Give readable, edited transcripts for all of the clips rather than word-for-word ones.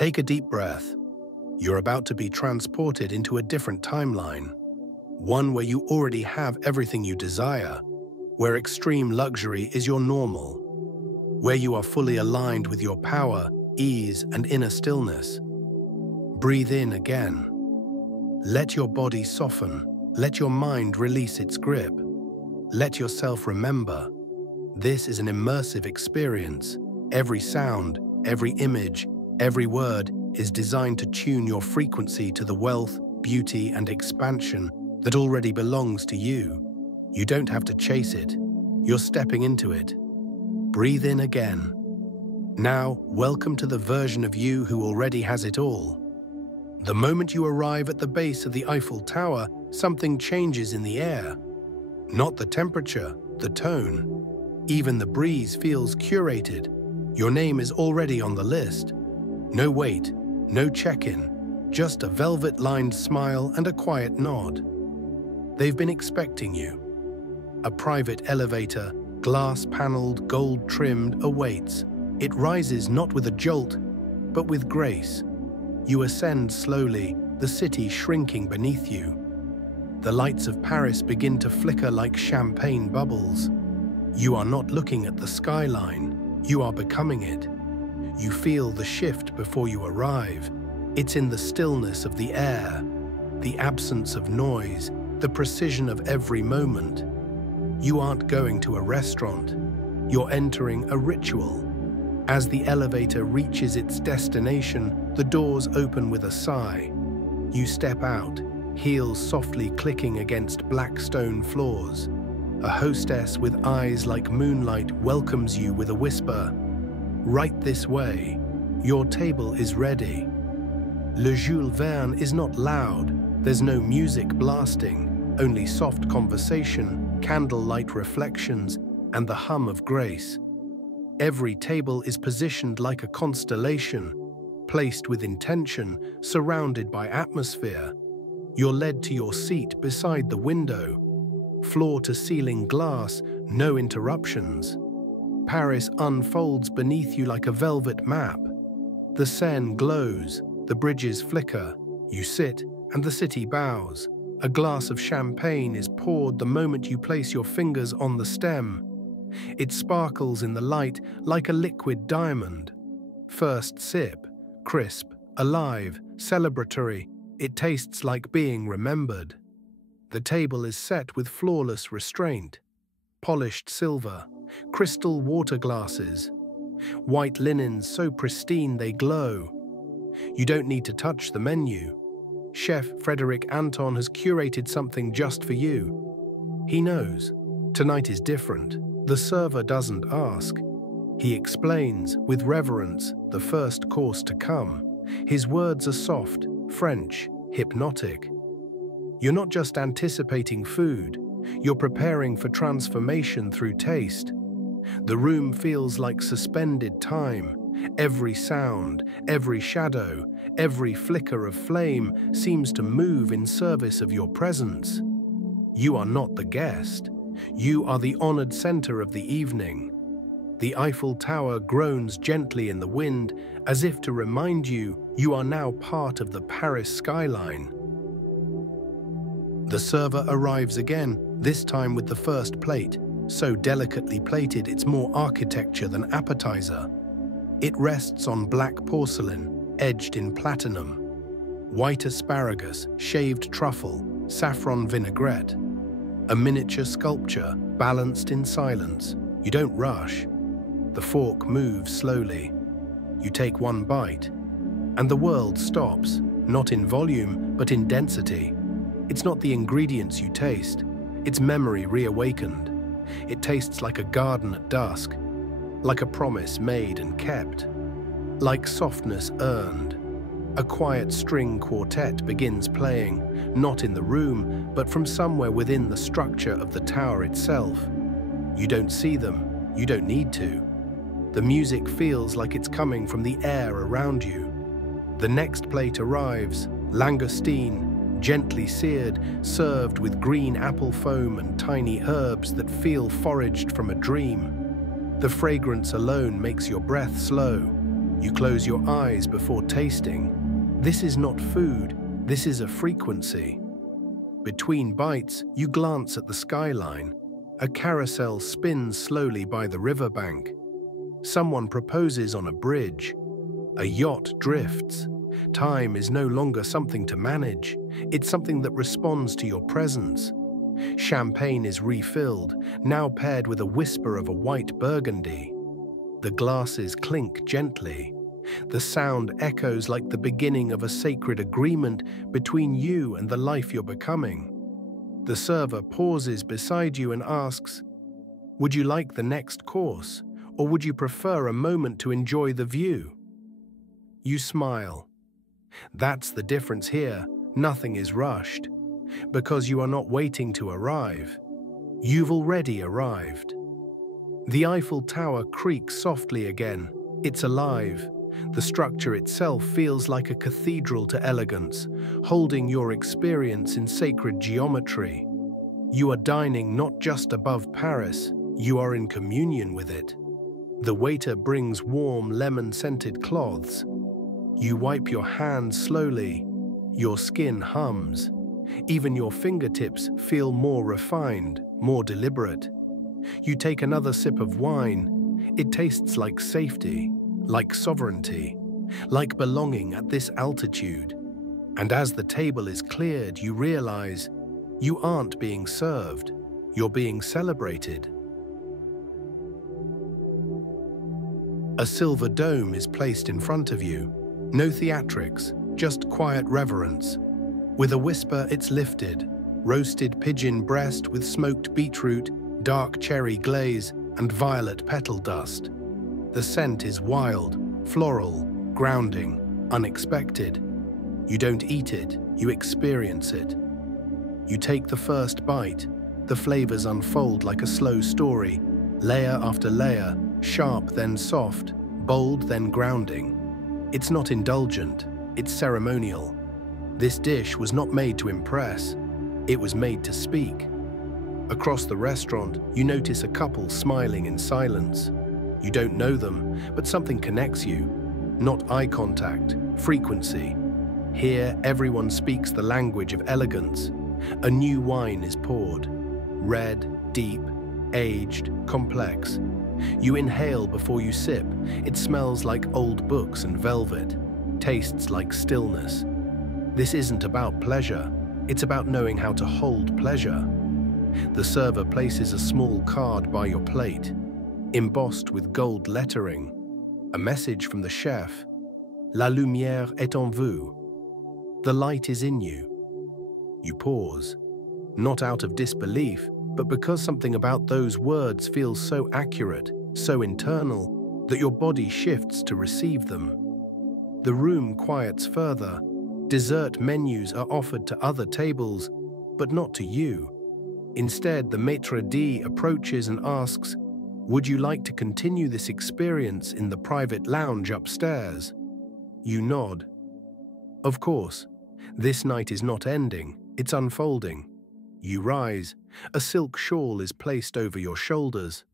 Take a deep breath. You're about to be transported into a different timeline, one where you already have everything you desire, where extreme luxury is your normal, where you are fully aligned with your power, ease, and inner stillness. Breathe in again. Let your body soften. Let your mind release its grip. Let yourself remember. This is an immersive experience. Every sound, every image, every word is designed to tune your frequency to the wealth, beauty, and expansion that already belongs to you. You don't have to chase it. You're stepping into it. Breathe in again. Now, welcome to the version of you who already has it all. The moment you arrive at the base of the Eiffel Tower, something changes in the air. Not the temperature, the tone. Even the breeze feels curated. Your name is already on the list. No wait, no check-in, just a velvet-lined smile and a quiet nod. They've been expecting you. A private elevator, glass-paneled, gold-trimmed, awaits. It rises not with a jolt, but with grace. You ascend slowly, the city shrinking beneath you. The lights of Paris begin to flicker like champagne bubbles. You are not looking at the skyline, you are becoming it. You feel the shift before you arrive. It's in the stillness of the air, the absence of noise, the precision of every moment. You aren't going to a restaurant, you're entering a ritual. As the elevator reaches its destination, the doors open with a sigh. You step out, heels softly clicking against black stone floors. A hostess with eyes like moonlight welcomes you with a whisper. Right this way. Your table is ready. Le Jules Verne is not loud. There's no music blasting, only soft conversation, candlelight reflections, and the hum of grace. Every table is positioned like a constellation, placed with intention, surrounded by atmosphere. You're led to your seat beside the window. Floor-to-ceiling glass, no interruptions. Paris unfolds beneath you like a velvet map. The Seine glows, the bridges flicker. You sit, and the city bows. A glass of champagne is poured the moment you place your fingers on the stem. It sparkles in the light like a liquid diamond. First sip, crisp, alive, celebratory. It tastes like being remembered. The table is set with flawless restraint. Polished silver, crystal water glasses, white linens so pristine they glow. You don't need to touch the menu. Chef Frédéric Anton has curated something just for you. He knows. Tonight is different. The server doesn't ask. He explains, with reverence, the first course to come. His words are soft, French, hypnotic. You're not just anticipating food, you're preparing for transformation through taste. The room feels like suspended time. Every sound, every shadow, every flicker of flame seems to move in service of your presence. You are not the guest. You are the honored center of the evening. The Eiffel Tower groans gently in the wind, as if to remind you you are now part of the Paris skyline. The server arrives again, this time with the first plate, so delicately plated it's more architecture than appetizer. It rests on black porcelain, edged in platinum. White asparagus, shaved truffle, saffron vinaigrette. A miniature sculpture, balanced in silence. You don't rush. The fork moves slowly. You take one bite, and the world stops, not in volume, but in density. It's not the ingredients you taste, it's memory reawakened. It tastes like a garden at dusk, like a promise made and kept, like softness earned. A quiet string quartet begins playing, not in the room, but from somewhere within the structure of the tower itself. You don't see them, you don't need to. The music feels like it's coming from the air around you. The next plate arrives, langoustine, gently seared, served with green apple foam and tiny herbs that feel foraged from a dream. The fragrance alone makes your breath slow. You close your eyes before tasting. This is not food, this is a frequency. Between bites, you glance at the skyline. A carousel spins slowly by the riverbank. Someone proposes on a bridge. A yacht drifts. Time is no longer something to manage. It's something that responds to your presence. Champagne is refilled, now paired with a whisper of a white burgundy. The glasses clink gently. The sound echoes like the beginning of a sacred agreement between you and the life you're becoming. The server pauses beside you and asks, "Would you like the next course, or would you prefer a moment to enjoy the view?" You smile. That's the difference here. Nothing is rushed. Because you are not waiting to arrive. You've already arrived. The Eiffel Tower creaks softly again. It's alive. The structure itself feels like a cathedral to elegance, holding your experience in sacred geometry. You are dining not just above Paris, you are in communion with it. The waiter brings warm lemon-scented cloths. You wipe your hands slowly. Your skin hums. Even your fingertips feel more refined, more deliberate. You take another sip of wine. It tastes like safety, like sovereignty, like belonging at this altitude. And as the table is cleared, you realize you aren't being served, you're being celebrated. A silver dome is placed in front of you. No theatrics, just quiet reverence. With a whisper, it's lifted. Roasted pigeon breast with smoked beetroot, dark cherry glaze, and violet petal dust. The scent is wild, floral, grounding, unexpected. You don't eat it, you experience it. You take the first bite. The flavors unfold like a slow story, layer after layer, sharp then soft, bold then grounding. It's not indulgent, it's ceremonial. This dish was not made to impress, it was made to speak. Across the restaurant, you notice a couple smiling in silence. You don't know them, but something connects you. Not eye contact, frequency. Here, everyone speaks the language of elegance. A new wine is poured. Red, deep, aged, complex. You inhale before you sip. It smells like old books and velvet. Tastes like stillness. This isn't about pleasure. It's about knowing how to hold pleasure. The server places a small card by your plate, embossed with gold lettering. A message from the chef. La lumière est en vous. The light is in you. You pause, not out of disbelief, but because something about those words feels so accurate, so internal, that your body shifts to receive them. The room quiets further. Dessert menus are offered to other tables, but not to you. Instead, the maître d' approaches and asks, "Would you like to continue this experience in the private lounge upstairs?" You nod. Of course, this night is not ending, it's unfolding. You rise. A silk shawl is placed over your shoulders.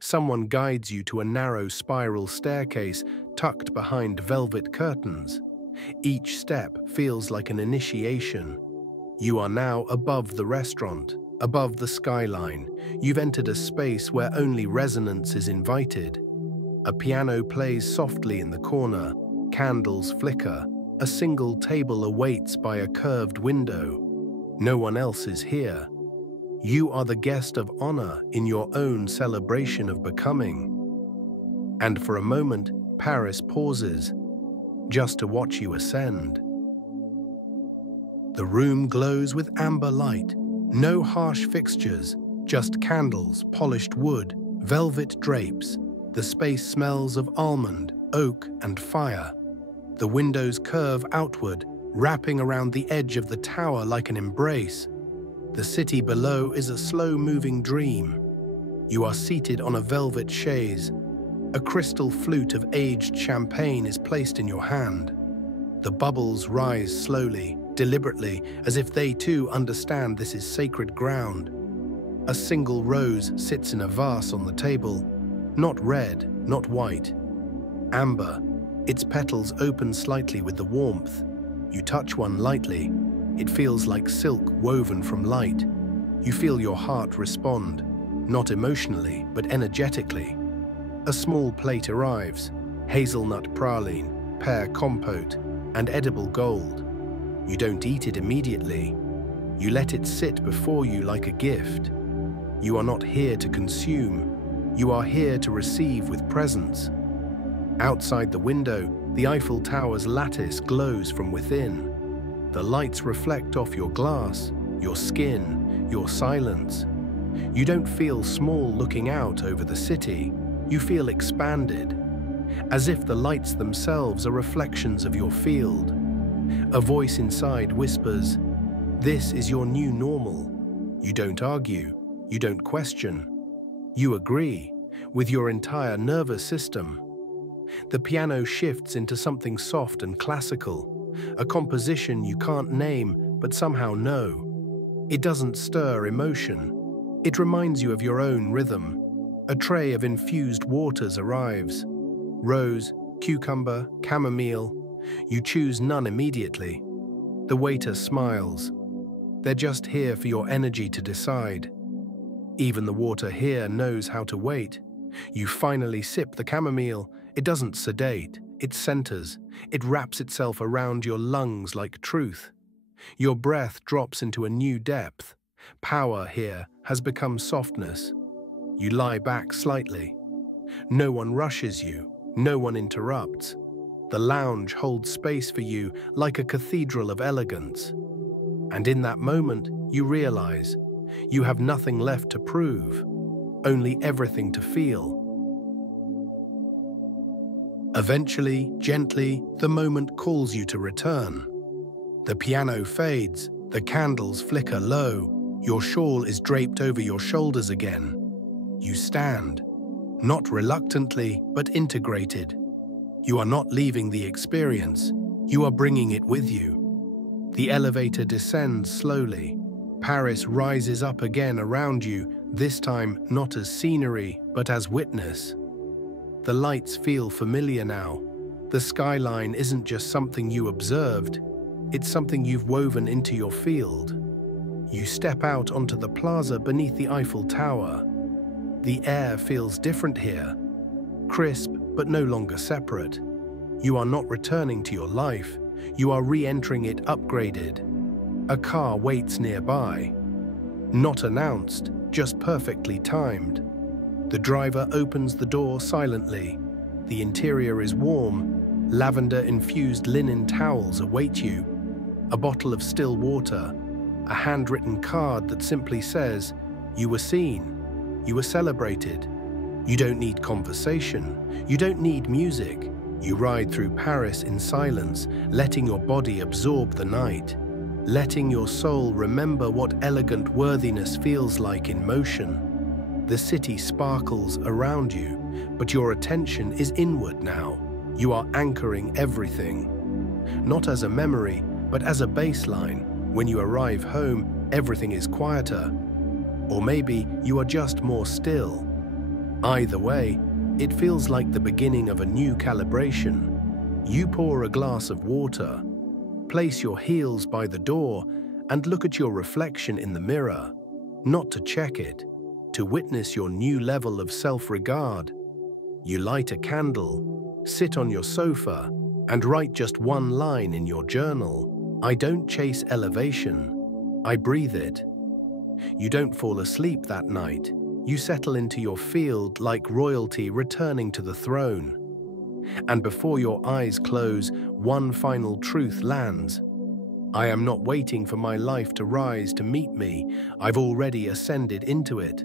Someone guides you to a narrow spiral staircase tucked behind velvet curtains. Each step feels like an initiation. You are now above the restaurant, above the skyline. You've entered a space where only resonance is invited. A piano plays softly in the corner. Candles flicker. A single table awaits by a curved window. No one else is here. You are the guest of honor in your own celebration of becoming. And for a moment, Paris pauses, just to watch you ascend. The room glows with amber light. No harsh fixtures, just candles, polished wood, velvet drapes. The space smells of almond, oak, and fire. The windows curve outward, wrapping around the edge of the tower like an embrace. The city below is a slow-moving dream. You are seated on a velvet chaise. A crystal flute of aged champagne is placed in your hand. The bubbles rise slowly, deliberately, as if they too understand this is sacred ground. A single rose sits in a vase on the table. Not red, not white. Amber, Its petals open slightly with the warmth. You touch one lightly. It feels like silk woven from light. You feel your heart respond, not emotionally, but energetically. A small plate arrives, hazelnut praline, pear compote, and edible gold. You don't eat it immediately. You let it sit before you like a gift. You are not here to consume. You are here to receive with presence. Outside the window, the Eiffel Tower's lattice glows from within. The lights reflect off your glass, your skin, your silence. You don't feel small looking out over the city. You feel expanded, as if the lights themselves are reflections of your field. A voice inside whispers, "This is your new normal." You don't argue. You don't question. You agree with your entire nervous system. The piano shifts into something soft and classical, a composition you can't name but somehow know. It doesn't stir emotion. It reminds you of your own rhythm. A tray of infused waters arrives. Rose, cucumber, chamomile. You choose none immediately. The waiter smiles. They're just here for your energy to decide. Even the water here knows how to wait. You finally sip the chamomile. It doesn't sedate, it centers. It wraps itself around your lungs like truth. Your breath drops into a new depth. Power here has become softness. You lie back slightly. No one rushes you. No one interrupts. The lounge holds space for you like a cathedral of elegance. And in that moment, you realize you have nothing left to prove, only everything to feel. Eventually, gently, the moment calls you to return. The piano fades, the candles flicker low, your shawl is draped over your shoulders again. You stand, not reluctantly, but integrated. You are not leaving the experience, you are bringing it with you. The elevator descends slowly. Paris rises up again around you, this time not as scenery, but as witness. The lights feel familiar now. The skyline isn't just something you observed, it's something you've woven into your field. You step out onto the plaza beneath the Eiffel Tower. The air feels different here, crisp but no longer separate. You are not returning to your life, you are re-entering it upgraded. A car waits nearby. Not announced, just perfectly timed. The driver opens the door silently. The interior is warm. Lavender-infused linen towels await you. A bottle of still water. A handwritten card that simply says, "You were seen. You were celebrated." You don't need conversation. You don't need music. You ride through Paris in silence, letting your body absorb the night. Letting your soul remember what elegant worthiness feels like in motion. The city sparkles around you, but your attention is inward now. You are anchoring everything. Not as a memory, but as a baseline. When you arrive home, everything is quieter. Or maybe you are just more still. Either way, it feels like the beginning of a new calibration. You pour a glass of water, place your heels by the door, and look at your reflection in the mirror. Not to check it, to witness your new level of self-regard. You light a candle, sit on your sofa, and write just one line in your journal. I don't chase elevation, I breathe it. You don't fall asleep that night. You settle into your field like royalty returning to the throne. And before your eyes close, one final truth lands. I am not waiting for my life to rise to meet me. I've already ascended into it.